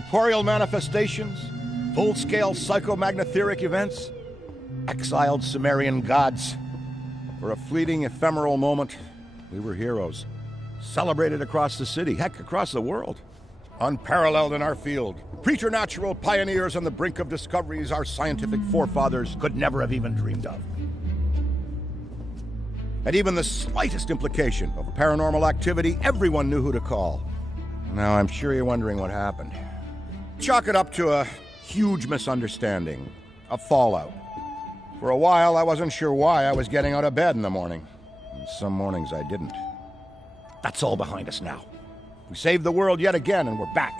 corporeal manifestations, full-scale psychomagnotheric events, exiled Sumerian gods. For a fleeting, ephemeral moment, we were heroes. Celebrated across the city, heck, across the world. Unparalleled in our field. Preternatural pioneers on the brink of discoveries our scientific forefathers could never have even dreamed of. At even the slightest implication of paranormal activity, everyone knew who to call. Now, I'm sure you're wondering what happened. Chalk it up to a huge misunderstanding, a fallout. For a while, I wasn't sure why I was getting out of bed in the morning. And some mornings I didn't. That's all behind us now. We saved the world yet again, and we're back.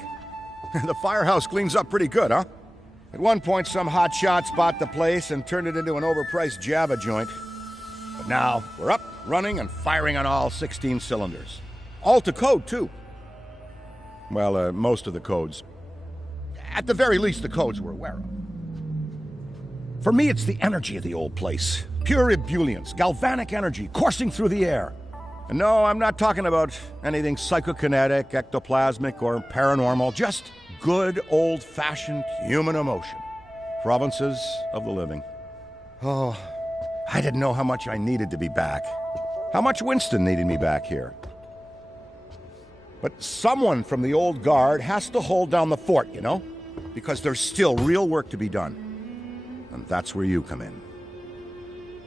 The firehouse cleans up pretty good, huh? At one point, some hotshots bought the place and turned it into an overpriced Java joint. But now, we're up, running, and firing on all 16 cylinders. All to code, too. Well, most of the codes. At the very least, the codes we're aware of. For me, it's the energy of the old place. Pure ebullience, galvanic energy coursing through the air. And no, I'm not talking about anything psychokinetic, ectoplasmic, or paranormal. Just good, old-fashioned human emotion. Provinces of the living. Oh, I didn't know how much I needed to be back. How much Winston needed me back here. But someone from the old guard has to hold down the fort, you know? Because there's still real work to be done. And that's where you come in.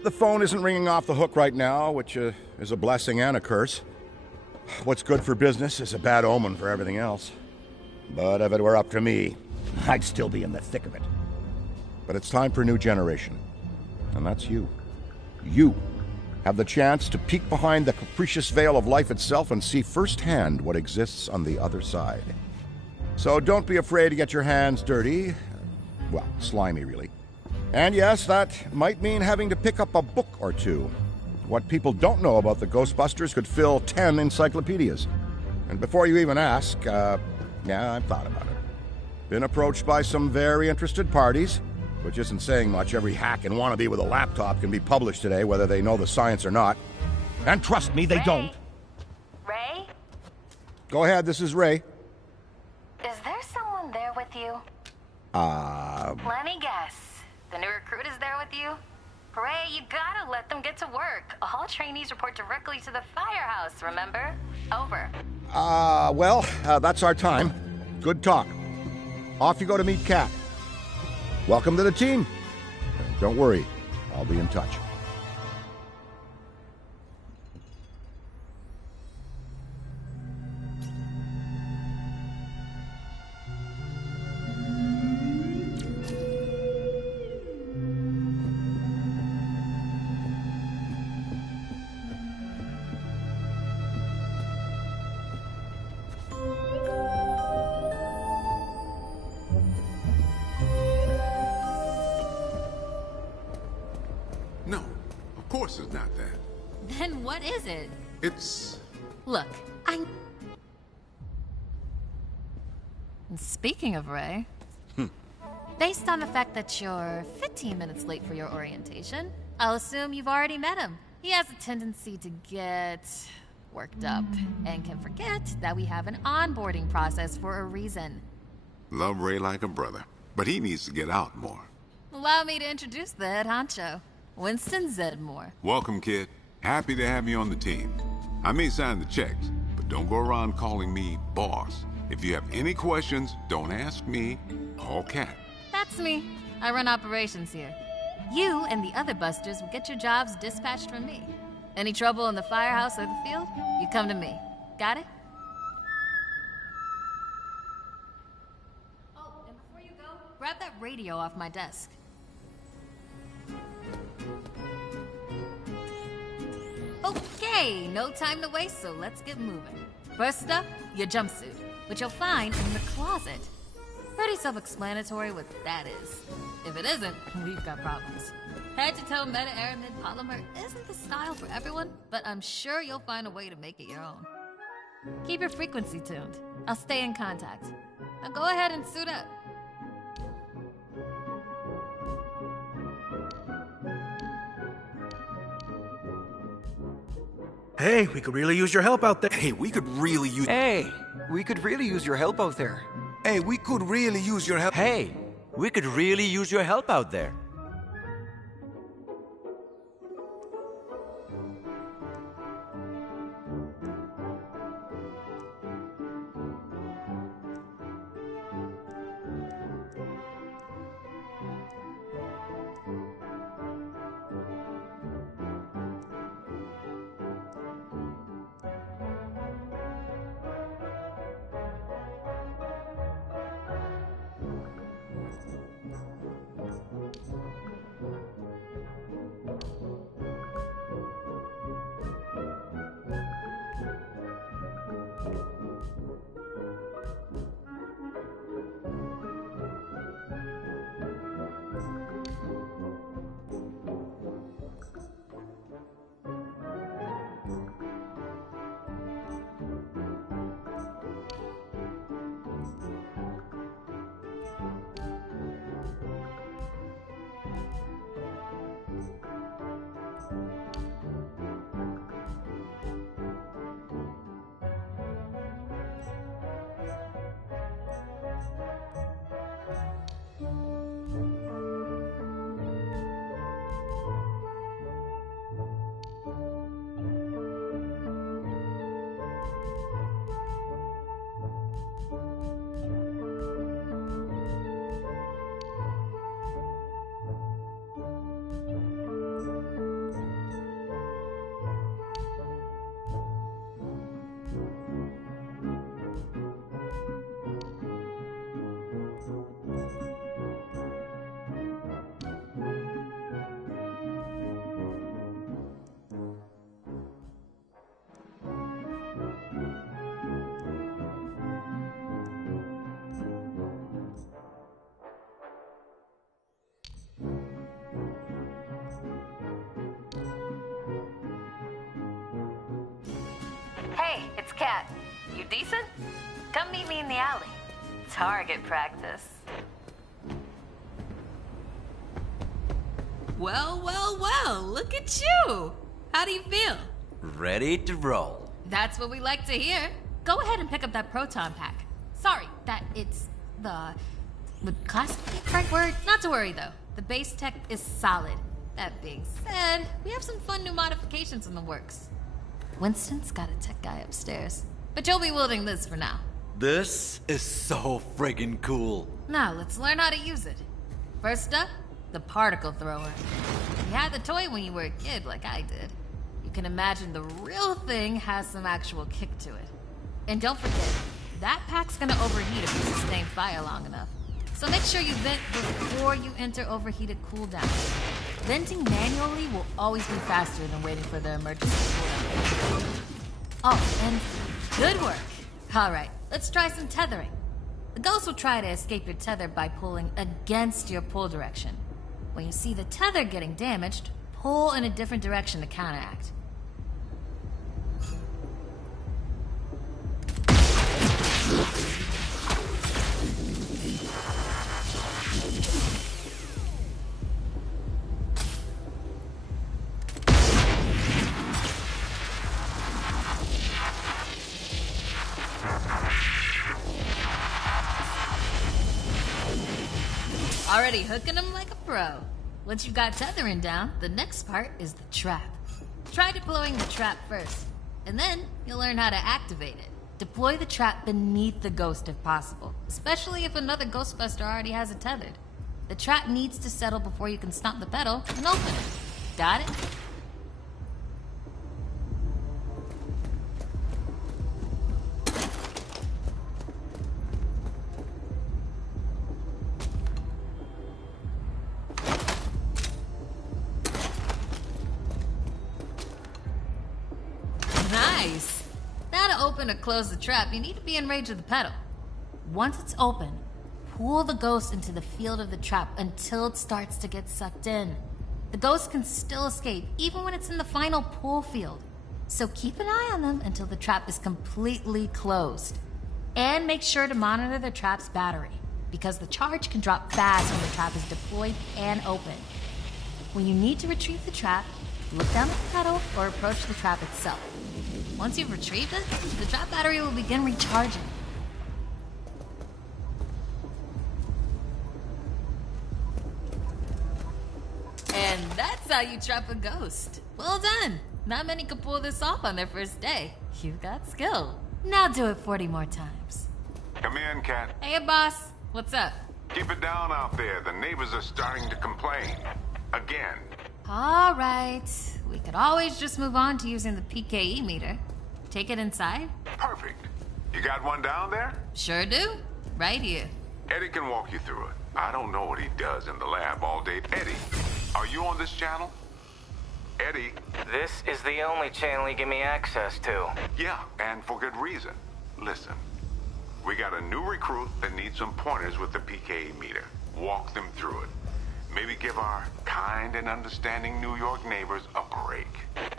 The phone isn't ringing off the hook right now, which is a blessing and a curse. What's good for business is a bad omen for everything else. But if it were up to me, I'd still be in the thick of it. But it's time for a new generation. And that's you. You have the chance to peek behind the capricious veil of life itself and see firsthand what exists on the other side. So don't be afraid to get your hands dirty. Well, slimy, really. And yes, that might mean having to pick up a book or two. What people don't know about the Ghostbusters could fill 10 encyclopedias. And before you even ask, yeah, I've thought about it. Been approached by some very interested parties, which isn't saying much. Every hack and wannabe with a laptop can be published today, whether they know the science or not. And trust me, they don't. Ray? Go ahead, this is Ray. Is there someone there with you? Let me guess. The new recruit is there with you? Ray, you gotta let them get to work. All trainees report directly to the firehouse, remember? Over. That's our time. Good talk. Off you go to meet Kat. Welcome to the team. Don't worry, I'll be in touch. No, of course it's not that. Then what is it? It's... Look, Speaking of Ray, based on the fact that you're 15 minutes late for your orientation, I'll assume you've already met him. He has a tendency to get worked up and can forget that we have an onboarding process for a reason. Love Ray like a brother, but he needs to get out more. Allow me to introduce the head honcho, Winston Zedmore. Welcome, kid. Happy to have you on the team. I may sign the checks, but don't go around calling me boss. If you have any questions, don't ask me. Call Kat. That's me. I run operations here. You and the other busters will get your jobs dispatched from me. Any trouble in the firehouse or the field, you come to me. Got it? Oh, and before you go, grab that radio off my desk. Okay, no time to waste, so let's get moving. First up, your jumpsuit, which you'll find in the closet. Pretty self-explanatory what that is. If it isn't, we've got problems. Head-to-toe meta-aramid polymer isn't the style for everyone, but I'm sure you'll find a way to make it your own. Keep your frequency tuned. I'll stay in contact. Now go ahead and suit up. Hey, we could really use your help out there. Hey, we could really use your help out there. Hey, we could really use your help. Hey, we could really use your help out there. Hey, it's Kat. You decent? Come meet me in the alley. Target practice. Well, well, well, look at you! How do you feel? Ready to roll. That's what we like to hear. Go ahead and pick up that proton pack. Sorry, that it's the... Would class be the right word? Not to worry, though. The base tech is solid. That being said, we have some fun new modifications in the works. Winston's got a tech guy upstairs, but you'll be wielding this for now. This is so friggin' cool. Now, let's learn how to use it. First up, the particle thrower. You had the toy when you were a kid, like I did. You can imagine the real thing has some actual kick to it. And don't forget, that pack's gonna overheat if you sustain fire long enough. So make sure you vent before you enter overheated cooldown. Venting manually will always be faster than waiting for the emergency cooldown. Oh, and good work. Alright, let's try some tethering. The ghost will try to escape your tether by pulling against your pull direction. When you see the tether getting damaged, pull in a different direction to counteract. Already hooking them like a pro. Once you've got tethering down, the next part is the trap. Try deploying the trap first, and then you'll learn how to activate it. Deploy the trap beneath the ghost if possible, especially if another Ghostbuster already has it tethered. The trap needs to settle before you can stomp the pedal and open it. Got it? Nice! Now to open or close the trap, you need to be in range of the pedal. Once it's open, pull the ghost into the field of the trap until it starts to get sucked in. The ghost can still escape, even when it's in the final pull field. So keep an eye on them until the trap is completely closed. And make sure to monitor the trap's battery, because the charge can drop fast when the trap is deployed and open. When you need to retrieve the trap, look down at the pedal or approach the trap itself. Once you've retrieved it, the trap battery will begin recharging. you trap a ghost. Well done. Not many could pull this off on their first day. You've got skill. Now do it 40 more times. Come in, Cat. Hey, boss. What's up? Keep it down out there. The neighbors are starting to complain. Again. All right. We could always just move on to using the PKE meter. Take it inside? Perfect. You got one down there? Sure do. Right here. Eddie can walk you through it. I don't know what he does in the lab all day. Eddie, are you on this channel? Eddie? This is the only channel you give me access to. Yeah, and for good reason. Listen, we got a new recruit that needs some pointers with the PKE meter. Walk them through it. Maybe give our kind and understanding New York neighbors a break.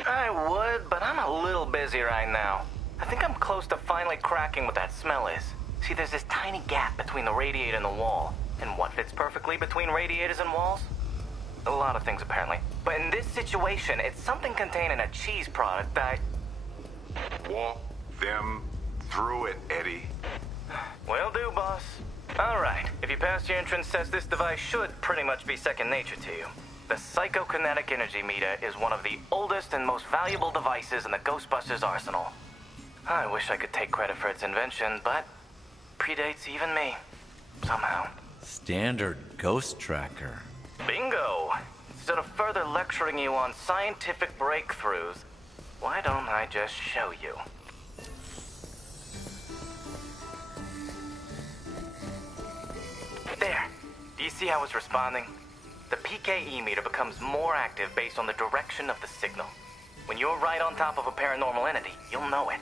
I would, but I'm a little busy right now. I think I'm close to finally cracking what that smell is. See, there's this tiny gap between the radiator and the wall. And what fits perfectly between radiators and walls? A lot of things, apparently. But in this situation, it's something containing a cheese product that... Walk them through it, Eddie. Will do, boss. All right, if you pass your entrance test, this device should pretty much be second nature to you. The psychokinetic energy meter is one of the oldest and most valuable devices in the Ghostbusters arsenal. I wish I could take credit for its invention, but predates even me, somehow. Standard ghost tracker. Bingo! Instead of further lecturing you on scientific breakthroughs, why don't I just show you? There. Do you see how it's responding? The PKE meter becomes more active based on the direction of the signal. When you're right on top of a paranormal entity, you'll know it.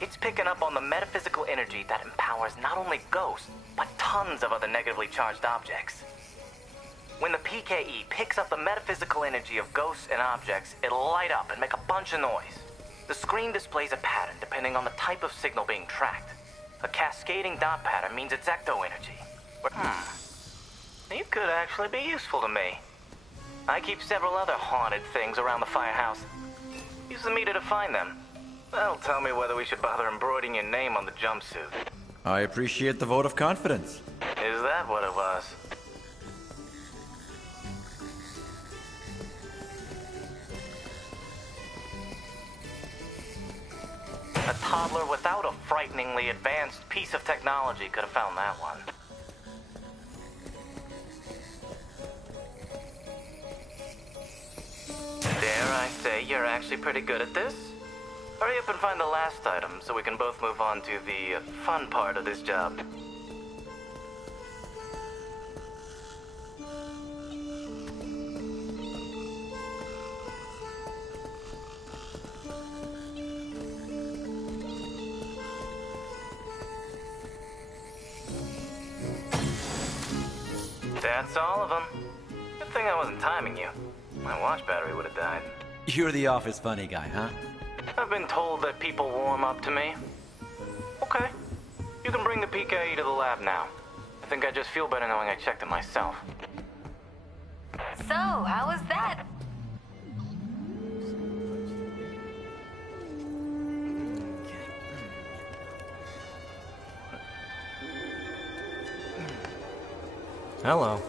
It's picking up on the metaphysical energy that empowers not only ghosts, but tons of other negatively charged objects. When the PKE picks up the metaphysical energy of ghosts and objects, it'll light up and make a bunch of noise. The screen displays a pattern depending on the type of signal being tracked. A cascading dot pattern means it's ecto energy. You could actually be useful to me. I keep several other haunted things around the firehouse. Use the meter to find them. That'll tell me whether we should bother embroidering your name on the jumpsuit. I appreciate the vote of confidence. Is that what it was? A toddler without a frighteningly advanced piece of technology could have found that one. Dare I say you're actually pretty good at this? Hurry up and find the last item so we can both move on to the fun part of this job. That's all of them. Good thing I wasn't timing you. My watch battery would have died. You're the office funny guy, huh? I've been told that people warm up to me. Okay. You can bring the PKE to the lab now. I think I just feel better knowing I checked it myself. So, how was that? Hello.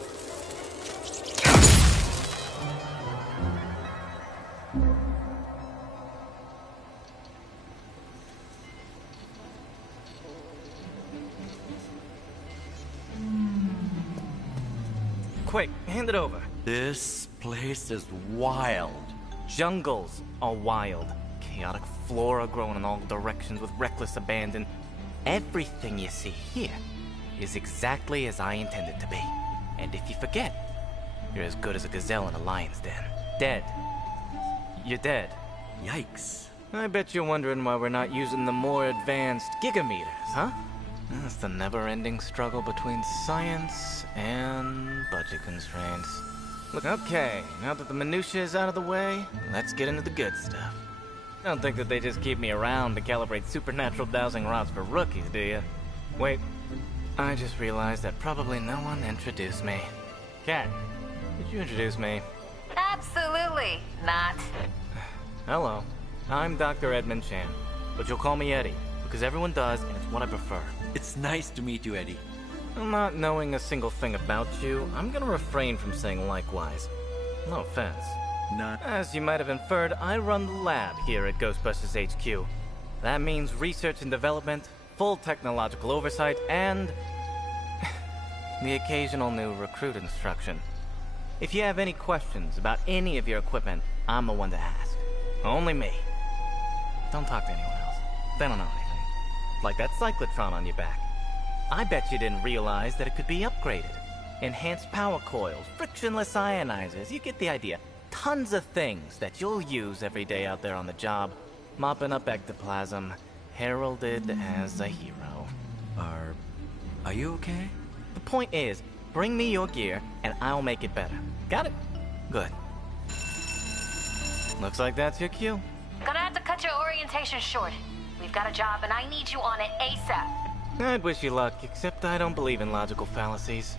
Quick, hand it over. This place is wild. Jungles are wild. Chaotic flora growing in all directions with reckless abandon. Everything you see here is exactly as I intended to be. And if you forget, you're as good as a gazelle in a lion's den. Dead. You're dead. Yikes. I bet you're wondering why we're not using the more advanced gigameters, huh? That's the never-ending struggle between science and budget constraints. Look, okay, now that the minutiae is out of the way, let's get into the good stuff. Don't think that they just keep me around to calibrate supernatural dowsing rods for rookies, do you? Wait, I just realized that probably no one introduced me. Kat, did you introduce me? Absolutely not. Hello, I'm Dr. Edmund Chan, but you'll call me Eddie, because everyone does, and it's what I prefer. It's nice to meet you, Eddie. Not knowing a single thing about you, I'm gonna refrain from saying likewise. No offense. None. As you might have inferred, I run the lab here at Ghostbusters HQ. That means research and development, full technological oversight, and the occasional new recruit instruction. If you have any questions about any of your equipment, I'm the one to ask. Only me. Don't talk to anyone else. They don't know anything. Like that cyclotron on your back. I bet you didn't realize that it could be upgraded. Enhanced power coils, frictionless ionizers, you get the idea. Tons of things that you'll use every day out there on the job. Mopping up ectoplasm, heralded as a hero. Are you okay? The point is, bring me your gear and I'll make it better. Got it? Good. Looks like that's your cue. Gonna have to cut your orientation short. We've got a job and I need you on it ASAP. I'd wish you luck, except I don't believe in logical fallacies.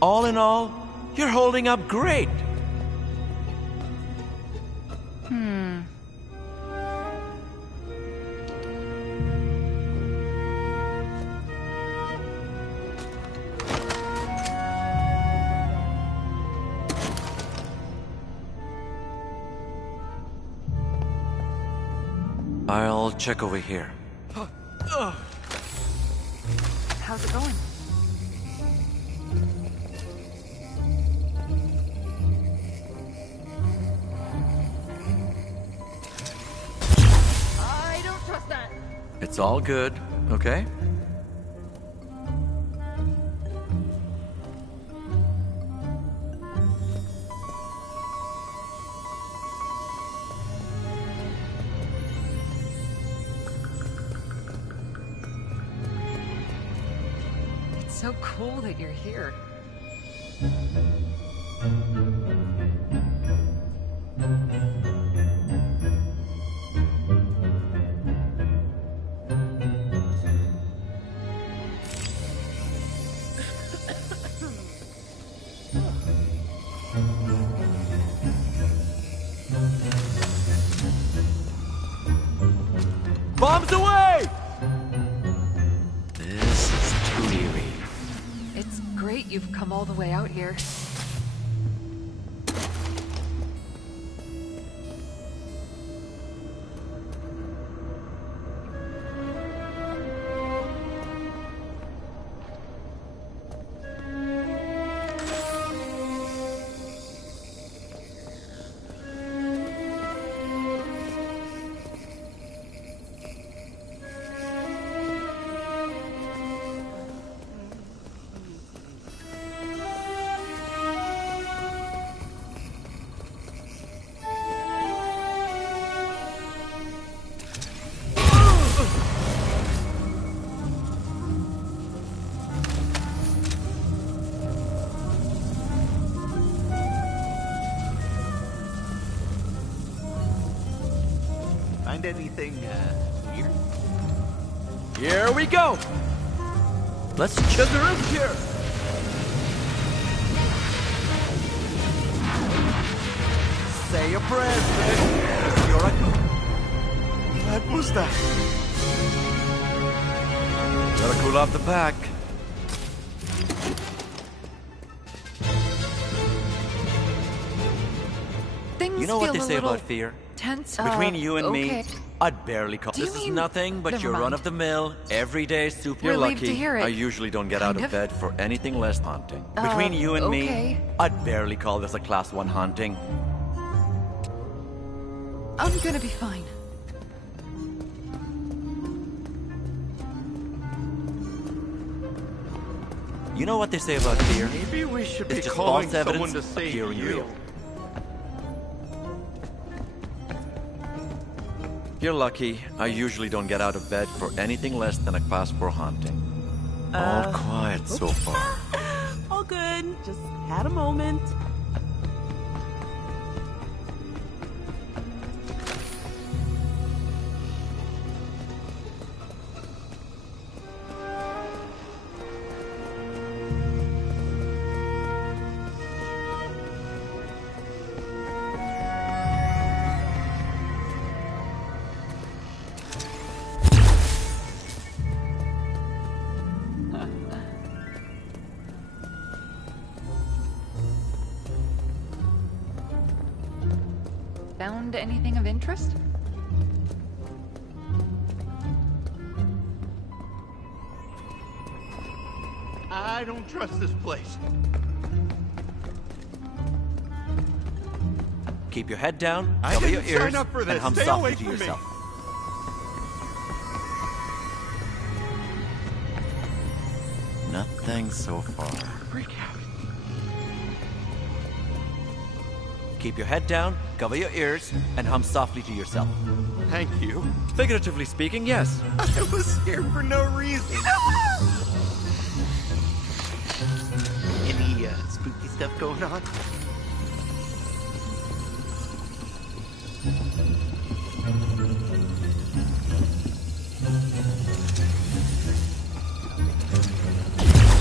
All in all, you're holding up great. I'll check over here. How's it going? I don't trust that. It's all good, okay? It's so cool that you're here. Bombs away! This is too eerie. It's great you've come all the way out here. Find anything, weird? Here we go! Let's chugger up here! Say your prayers, man! You're What was that? Gotta cool off the pack. Things You know what they feel a say little about fear? tense. Between you and okay. me, I'd barely call. Do you This is mean- nothing but Never your mind. run-of-the-mill, everyday super Relieved lucky. to hear it. I usually don't get out Kind of of. bed for anything less haunting. Between you and okay. me, I'd barely call this a class 1 haunting. I'm gonna be fine. You know what they say about fear? Maybe we should be It's just calling false someone evidence to save appearing you. real. You're lucky. I usually don't get out of bed for anything less than a class 4 haunting. All quiet so far. All good. Just had a moment. Found anything of interest? I don't trust this place. Keep your head down, I cover your didn't sign ears, up for this. and hum Stay softly away to from me. yourself. Nothing so far. Freak out. Keep your head down, cover your ears, and hum softly to yourself. Thank you. Figuratively speaking, yes. I was here for no reason. Any spooky stuff going on?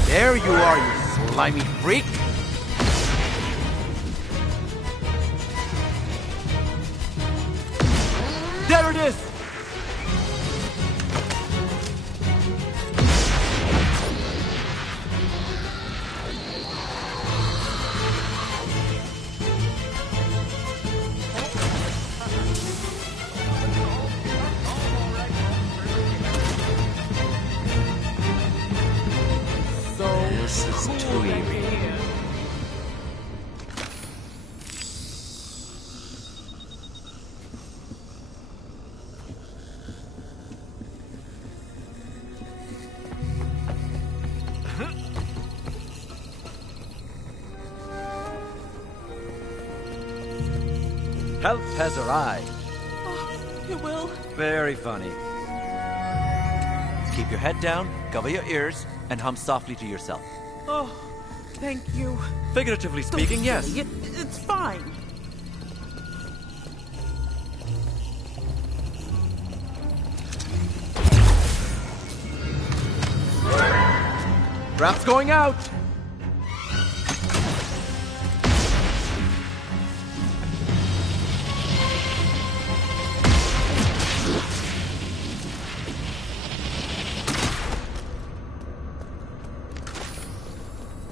There you are, you slimy freak! There it is! This is too eerie. Help has arrived. It will. Very funny. Keep your head down, cover your ears, and hum softly to yourself. Oh, thank you. Figuratively Don't speaking, be yes. silly. It's fine. Rap's going out!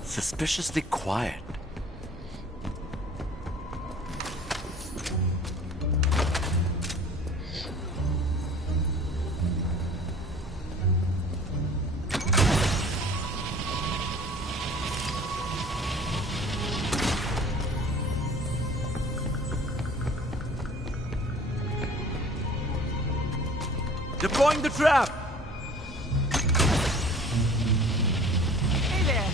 Suspiciously quiet. Deploying the trap! Hey there.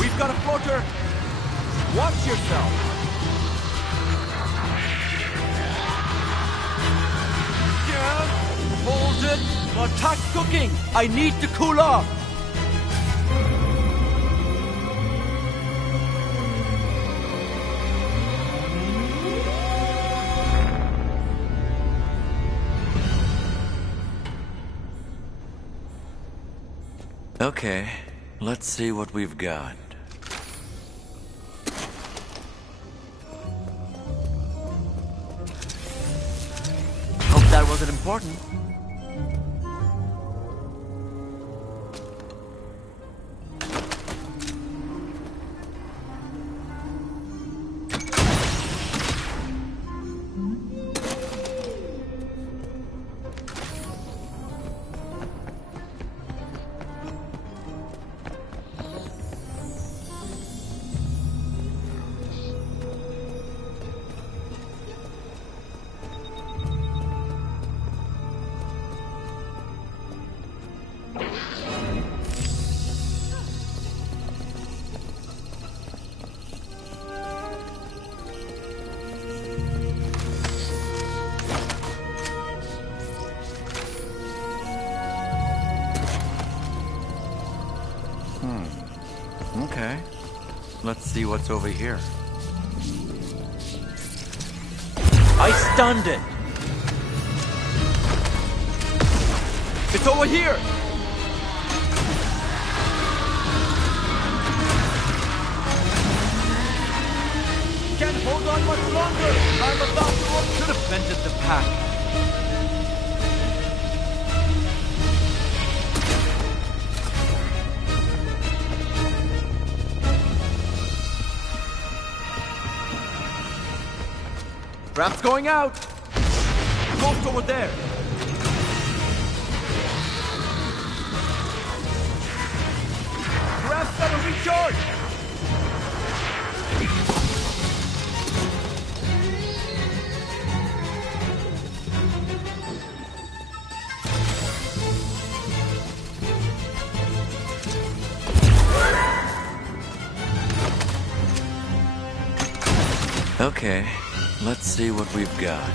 We've got a floater! Watch yourself! Can't hold it! Attack cooking! I need to cool off! Okay, let's see what we've got. Hope that wasn't important. Okay. Let's see what's over here. I stunned it! It's over here! Can't hold on much longer! I'm about to should have vented the pack. Rap's going out! Ghost over there! Rap's gotta recharge! Okay, let's see what we've got.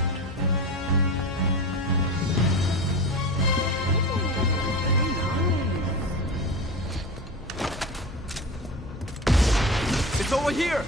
It's over here!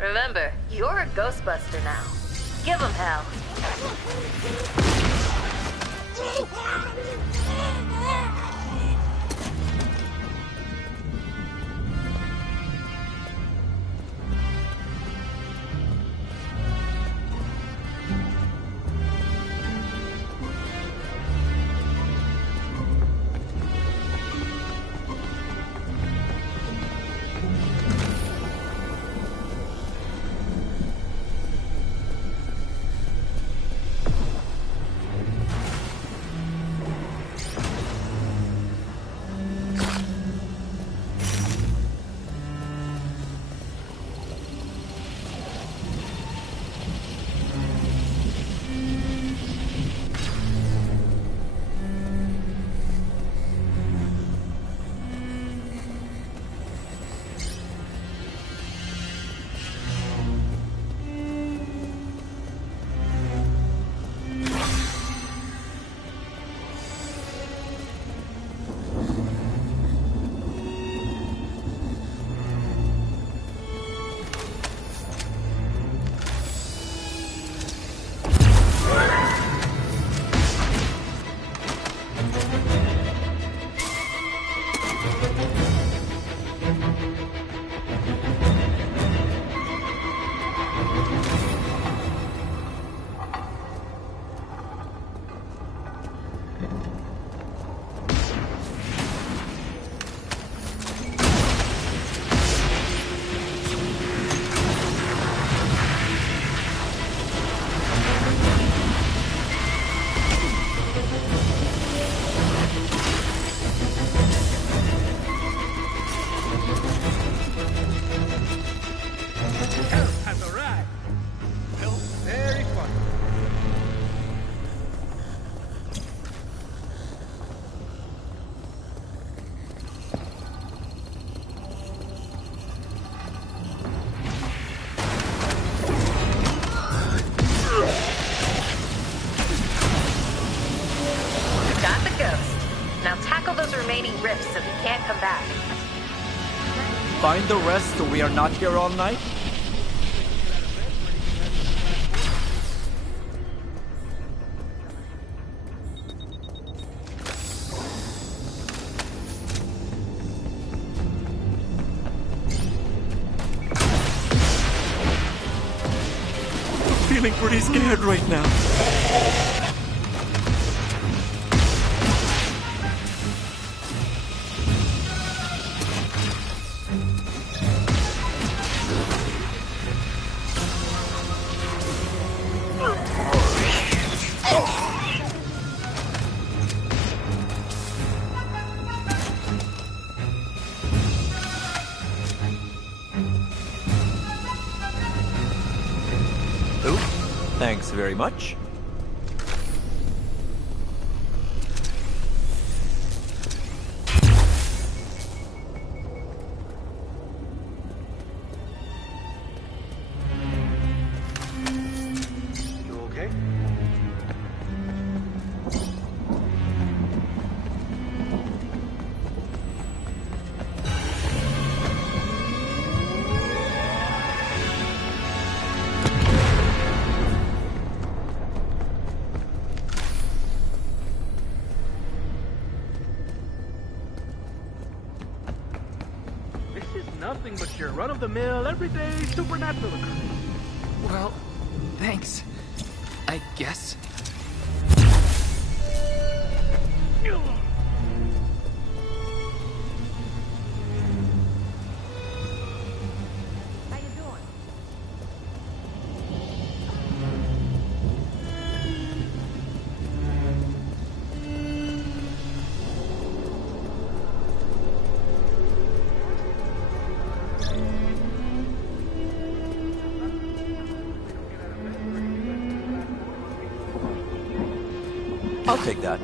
Remember, you're a Ghostbuster now. Give him hell. Ghost. Now tackle those remaining rifts so he can't come back. Find the rest so we are not here all night? Feeling pretty scared right now. Thanks very much. You okay? Nothing but your run-of-the-mill, everyday supernatural occurrence. Well, thanks. I guess. I'll take that.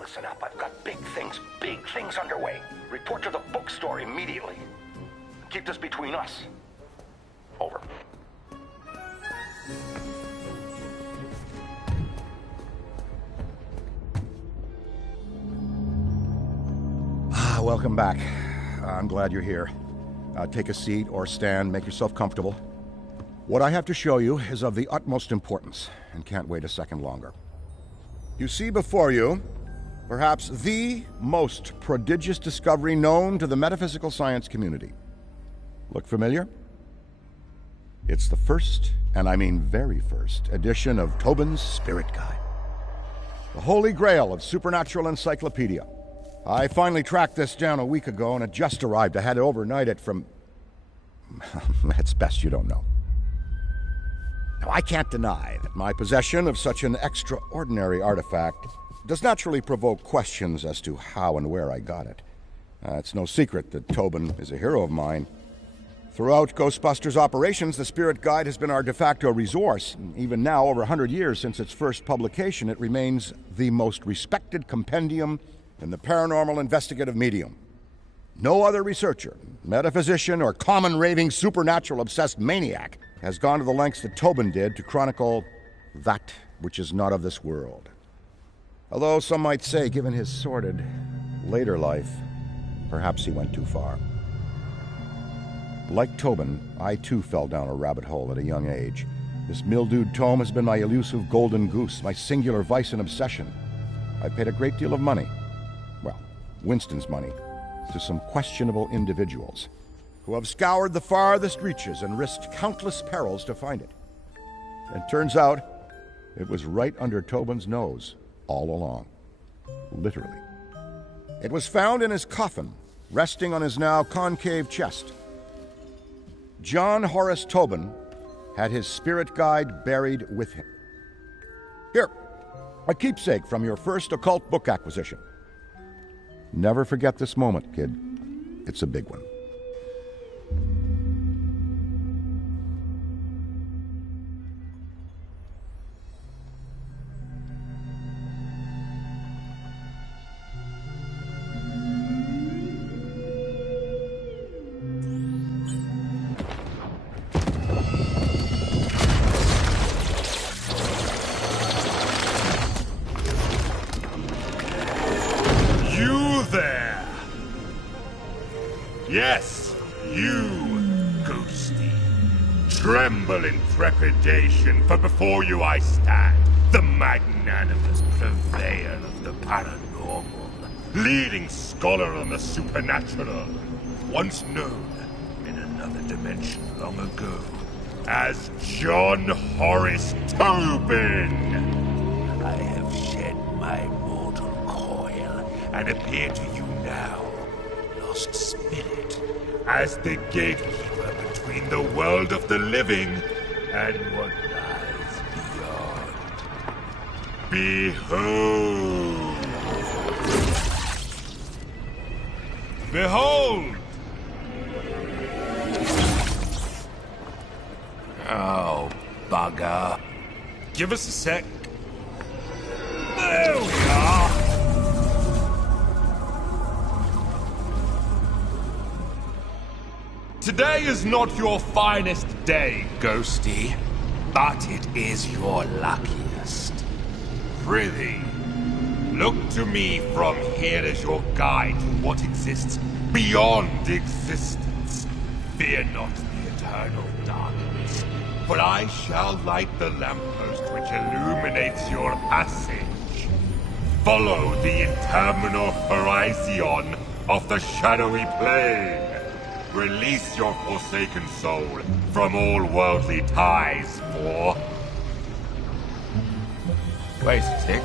Listen up, I've got big things underway. Report to the bookstore immediately. Keep this between us. Over. Welcome back. I'm glad you're here. Take a seat or stand, make yourself comfortable. What I have to show you is of the utmost importance, and can't wait a second longer. You see before you perhaps the most prodigious discovery known to the metaphysical science community. Look familiar? It's the first, and I mean very first, edition of Tobin's Spirit Guide. The holy grail of supernatural encyclopedia. I finally tracked this down a week ago, and it just arrived. I had to overnight it from... It's best you don't know. Now, I can't deny that my possession of such an extraordinary artifact does naturally provoke questions as to how and where I got it. It's no secret that Tobin is a hero of mine. Throughout Ghostbusters operations, the Spirit Guide has been our de facto resource. Even now, over 100 years since its first publication, it remains the most respected compendium in the paranormal investigative medium. No other researcher, metaphysician, or common raving supernatural-obsessed maniac has gone to the lengths that Tobin did to chronicle that which is not of this world. Although some might say, given his sordid later life, perhaps he went too far. Like Tobin, I too fell down a rabbit hole at a young age. This mildewed tome has been my elusive golden goose, my singular vice and obsession. I paid a great deal of money, well, Winston's money, to some questionable individuals who have scoured the farthest reaches and risked countless perils to find it. And turns out, it was right under Tobin's nose all along. Literally. It was found in his coffin, resting on his now concave chest. John Horace Tobin had his spirit guide buried with him. Here, a keepsake from your first occult book acquisition. Never forget this moment, kid. It's a big one. Yes, you, Ghosty. Tremble in trepidation, for before you I stand, the magnanimous purveyor of the paranormal, leading scholar on the supernatural, once known in another dimension long ago as John Horace Tobin. I have shed my mortal coil and appear to you now, lost spirit, as the gatekeeper between the world of the living and what lies beyond. Behold! Behold! Oh, bugger. Give us a sec. There we are! Today is not your finest day, Ghosty, but it is your luckiest. Prithee, look to me from here as your guide to what exists beyond existence. Fear not the eternal darkness, for I shall light the lamppost which illuminates your passage. Follow the interminable horizon of the shadowy plane. Release your forsaken soul from all worldly ties, for... Wait a tick.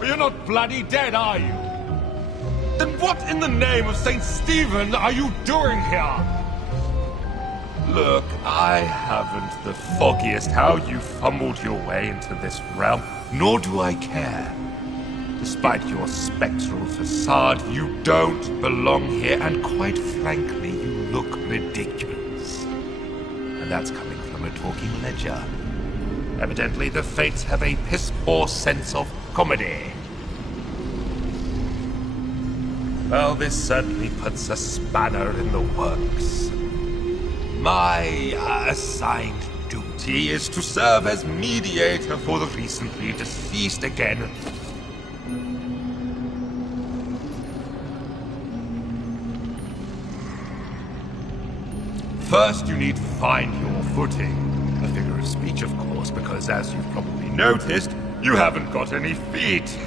You're not bloody dead, are you? Then what in the name of St. Stephen are you doing here? Look, I haven't the foggiest how you fumbled your way into this realm, nor do I care. Despite your spectral facade, you don't belong here, and quite frankly, you look ridiculous. And that's coming from a talking ledger. Evidently, the fates have a piss-poor sense of comedy. Well, this certainly puts a spanner in the works. My assigned duty is to serve as mediator for the recently deceased again. First, you need to find your footing. A figure of speech, of course, because as you've probably noticed, you haven't got any feet.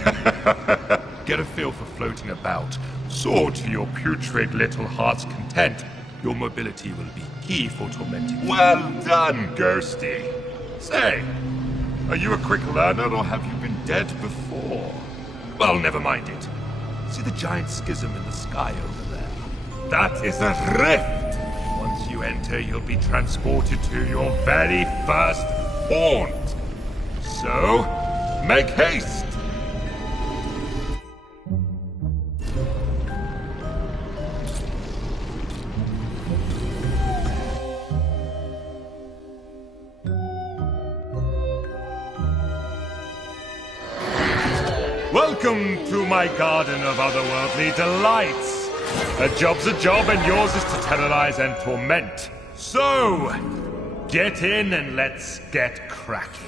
Get a feel for floating about. Soar to your putrid little heart's content. Your mobility will be key for tormenting. Well done, Ghosty. Say, are you a quick learner or have you been dead before? Well, never mind it. See the giant schism in the sky over there? That is a rift. Once you enter, you'll be transported to your very first haunt. So, make haste! Welcome to my garden of otherworldly delights. A job's a job, and yours is to terrorize and torment. So, get in and let's get cracking.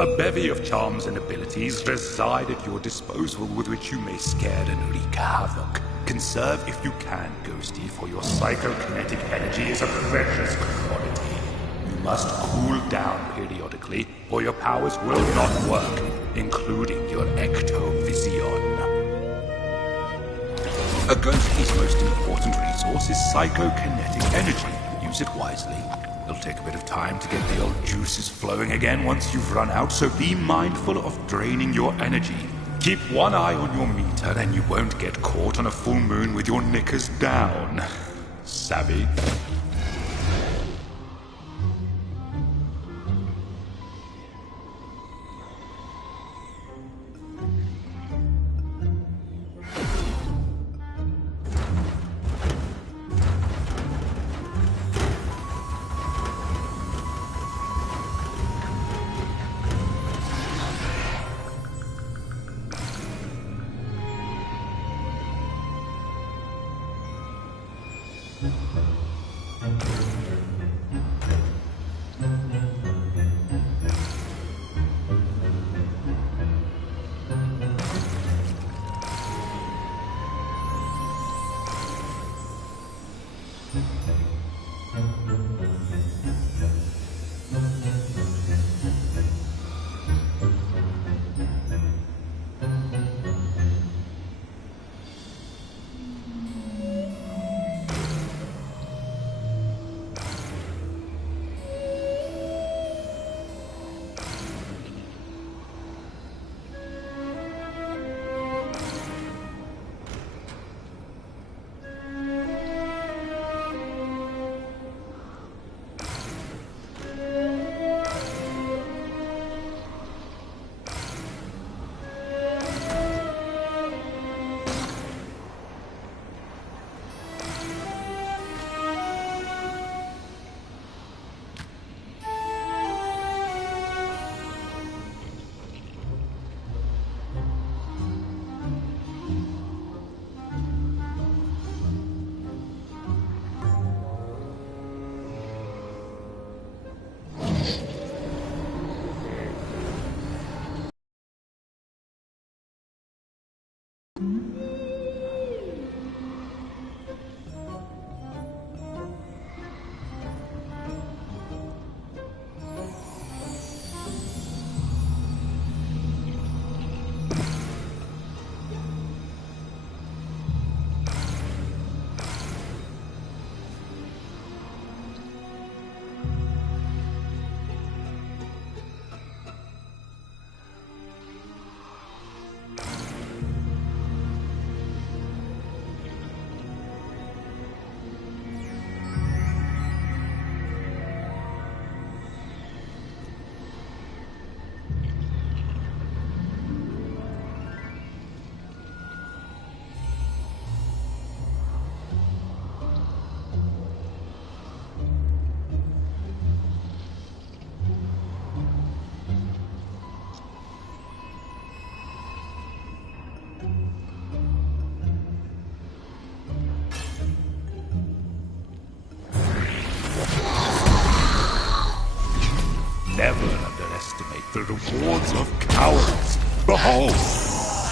A bevy of charms and abilities reside at your disposal with which you may scare and wreak havoc. Conserve if you can, Ghosty, for your psychokinetic energy is a precious commodity. You must cool down periodically, or your powers will not work, including your Ecto Vision. A Ghosty's most important resource is psychokinetic energy. Use it wisely. It'll take a bit of time to get the old juices flowing again once you've run out, so be mindful of draining your energy. Keep one eye on your meter, and you won't get caught on a full moon with your knickers down. Savvy? Never underestimate the rewards of cowardice. Behold!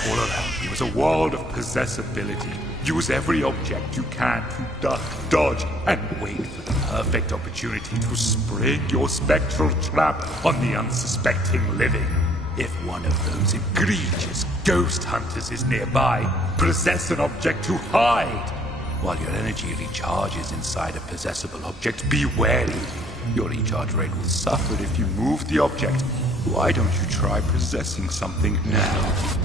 All around you is a world of possessibility. Use every object you can to duck, dodge, and wait for the perfect opportunity to spring your spectral trap on the unsuspecting living. If one of those egregious ghost hunters is nearby, possess an object to hide. While your energy recharges inside a possessible object, be wary. Your recharge rate will suffer if you move the object. Why don't you try possessing something now?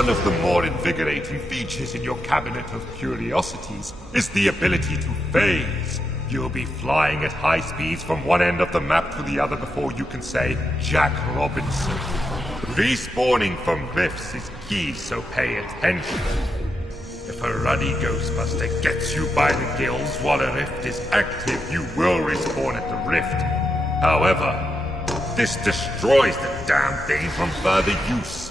One of the more invigorating features in your cabinet of curiosities is the ability to phase. You'll be flying at high speeds from one end of the map to the other before you can say, Jack Robinson. Respawning from rifts is key, so pay attention. If a ruddy Ghostbuster gets you by the gills while a rift is active, you will respawn at the rift. However, this destroys the damn thing from further use.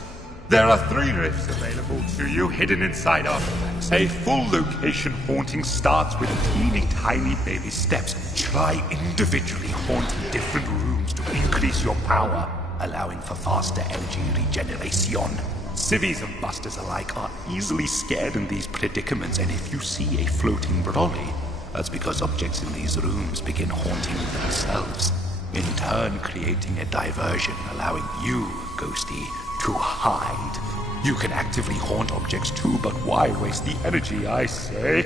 There are 3 rifts available to you, hidden inside artifacts. A full location haunting starts with teeny tiny baby steps. Try individually haunting different rooms to increase your power, allowing for faster energy regeneration. Civvies and busters alike are easily scared in these predicaments, and if you see a floating brolly, that's because objects in these rooms begin haunting themselves, in turn creating a diversion, allowing you, Ghosty, to hide. You can actively haunt objects too, but why waste the energy, I say?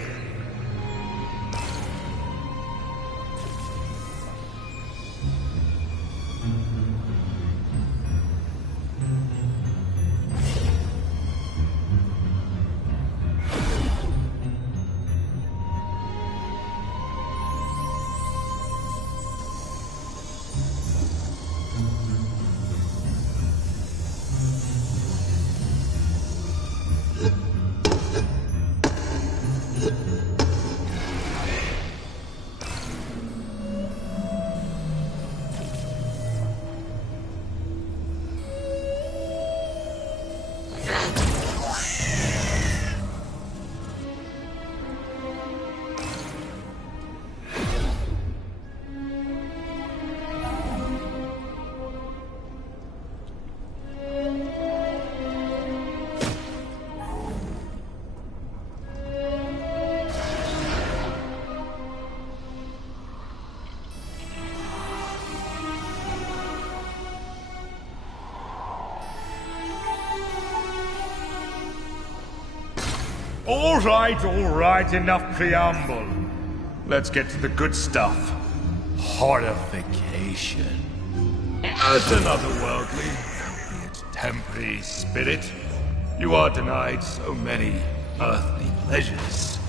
All right, enough preamble. Let's get to the good stuff. Horrification. As an otherworldly, albeit temporary spirit, you are denied so many earthly pleasures.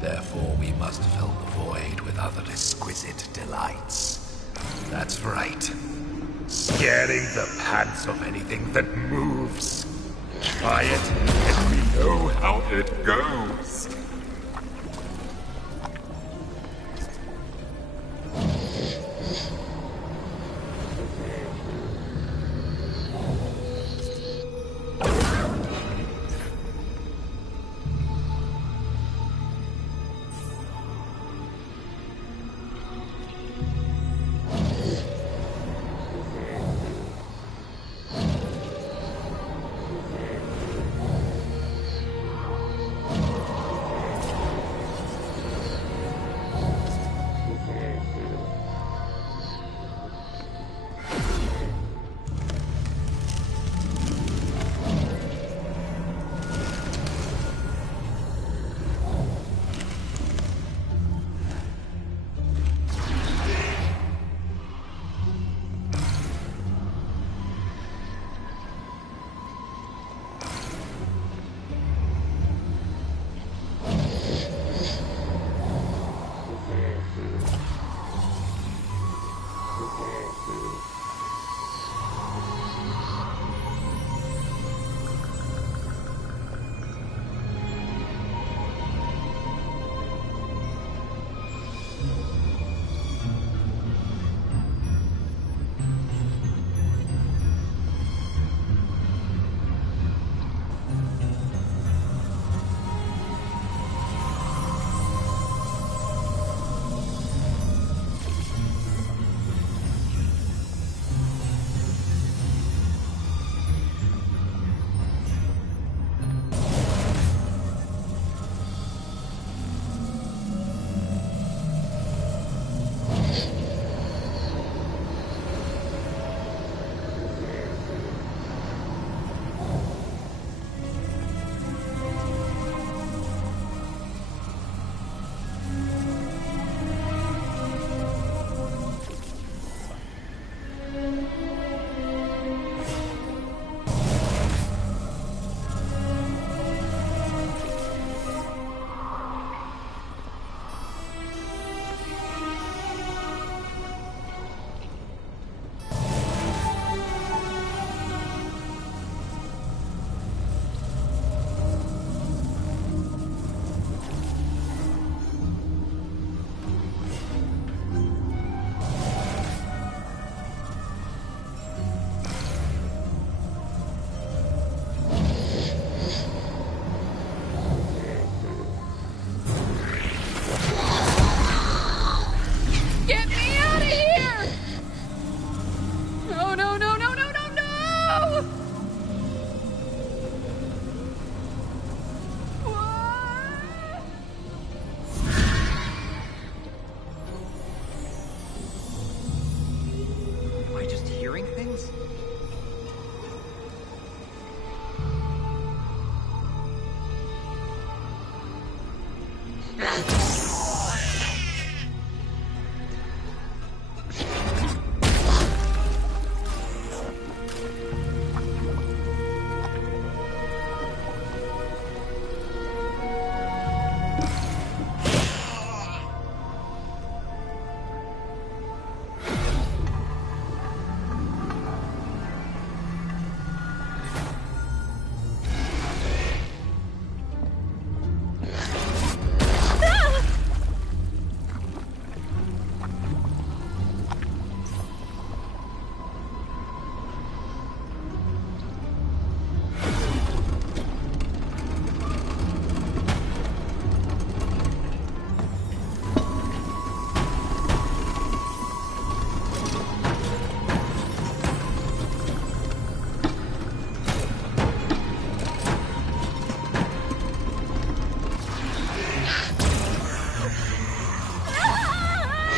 Therefore, we must fill the void with other exquisite delights. That's right. Scaring the pants off anything that moves. Try it, and we know how it goes.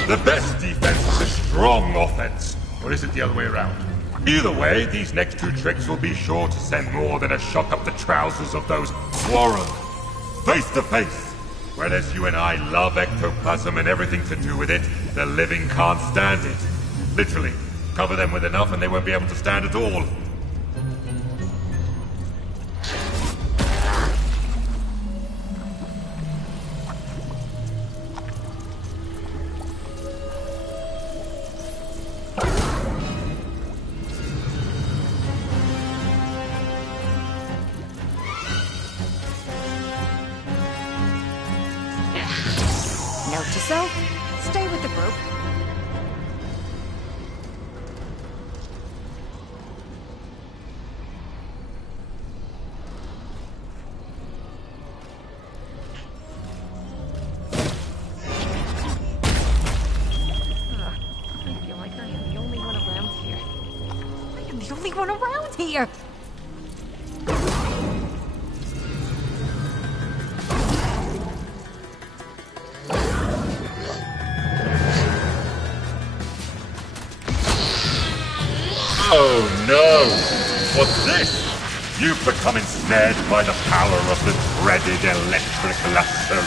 The best defense is a strong offense. Or is it the other way around? Either way, these next two tricks will be sure to send more than a shock up the trousers of those Warren. Face to face. Whereas you and I love ectoplasm and everything to do with it, the living can't stand it. Literally, cover them with enough and they won't be able to stand at all. Note to self, stay with the group. I feel like I am the only one around here. I am the only one around here! Oh no! What's this? You've become ensnared by the power of the dreaded electric lasso.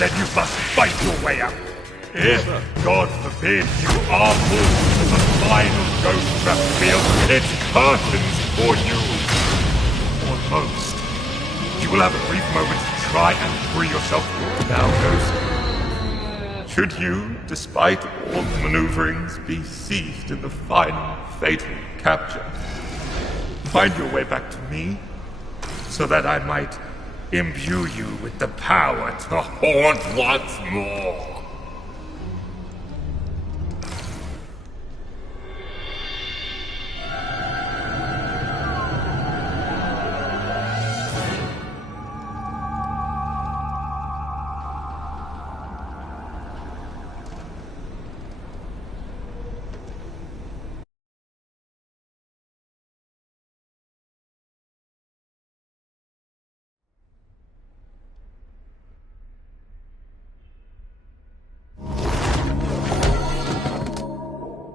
Then you must fight your way out. If, God forbid, you are pulled into the final ghost trap field, it's curtains for you. Almost. You will have a brief moment to try and free yourself now, Ghost. Should you, despite all the maneuverings, be seized in the final, fatal capture, find your way back to me, so that I might imbue you with the power to haunt once more.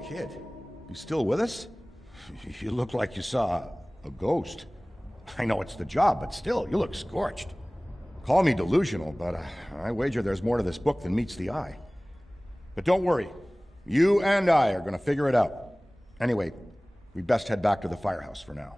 Kid, you still with us? You look like you saw a ghost. I know it's the job, but still, you look scorched. Call me delusional, but I wager there's more to this book than meets the eye. But don't worry. You and I are going to figure it out. Anyway, we best head back to the firehouse for now.